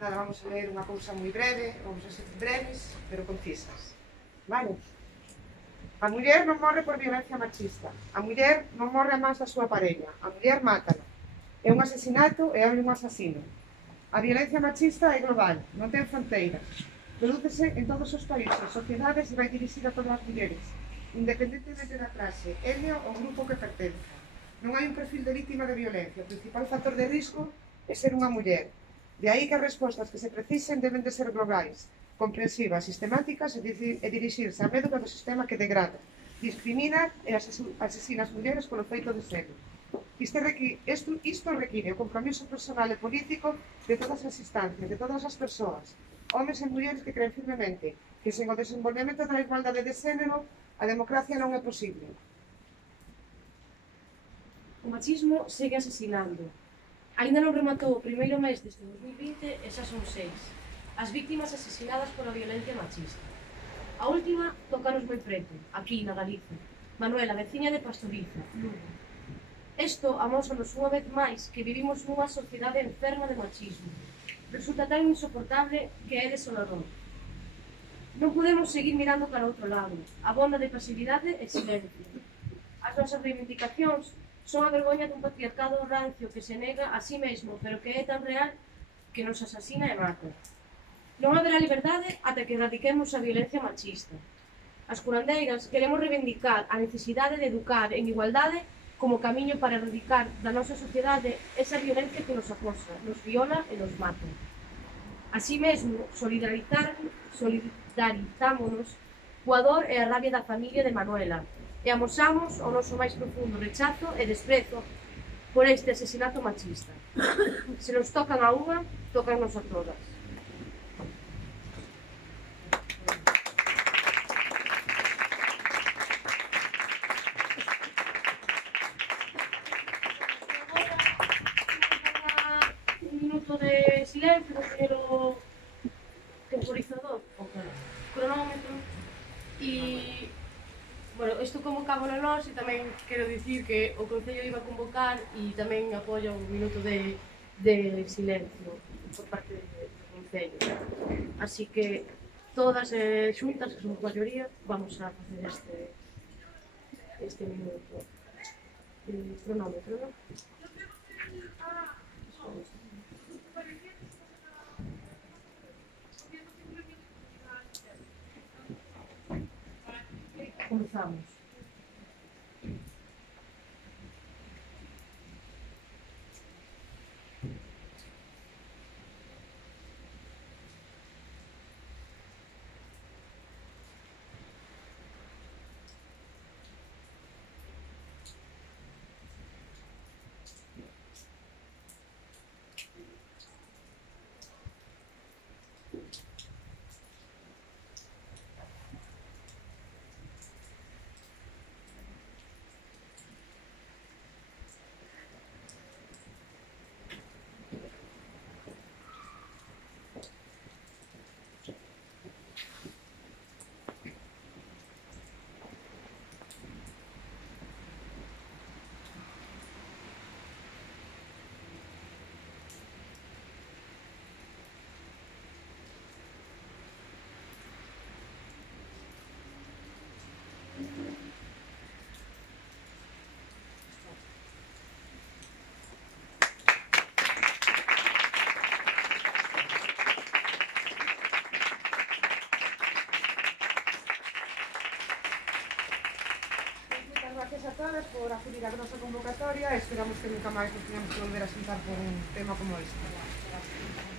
Nada, vamos a ler unha cousa moi breve, vamos a ser breves, pero concisas. Vale? A muller non morre por violencia machista. A muller non morre a mans da súa parella. A muller mátala. É un asesinato e é un asasino. A violencia machista é global, non ten fronteiras. Prodúcese en todos os países, sociedades e vai dirixida a todas as mulleres, independentemente da clase, etnia ou grupo que pertenza. Non hai un perfil de víctima de violencia. O principal factor de risco é ser unha muller. De aí que as respostas que se precisen deben de ser globais, comprensivas, sistemáticas e dirixirse a medo do sistema que degrada, discrimina e asesina as mulleres polo feito de ser. Isto require o compromiso personal e político de todas as instancias, de todas as persoas, homes e mulleres que creen firmemente que sen o desenvolvemento da igualdade de xénero a democracia non é posible. O machismo segue asesinando. Aínda non rematou o primeiro mes deste 2020 e xa son 6. As víctimas asesinadas pola violencia machista. A última tocanos moi preto, aquí na Galicia. Manuela, veciña de Pastoriza, Lugo. Isto amósanos unha vez máis que vivimos nunha sociedade enferma de machismo. Resulta tan insoportable que é desolador. Non podemos seguir mirando para outro lado. Abonda de pasividade e silencio. As nosas reivindicacións son a vergoña dun patriarcado rancio que se nega a sí mesmo, pero que é tan real que nos asasina e mata. Non haberá liberdade ata que erradiquemos a violencia machista. As curandeiras queremos reivindicar a necesidade de educar en igualdade como camiño para erradicar da nosa sociedade esa violencia que nos acosa, nos viola e nos mata. Así mesmo, solidarizámonos coa dor e a rabia da familia de Manuela e amosamos o noso máis profundo rechazo e desprezo por este asesinato machista. Se nos tocan a unha, tócanos a todas. De silencio, no primeiro temporizador, o cronómetro, e, bueno, isto convocábolo nós e tamén quero dicir que o Concello iba a convocar e tamén apoia un minuto de silencio por parte do Concello. Así que todas xuntas, que somos maioría, vamos a facer este minuto. Cronómetro, non? Comenzamos. Gracias a todas por acudir a nosa convocatoria e esperamos que nunca máis nos teñamos que volver a sentar por un tema como este.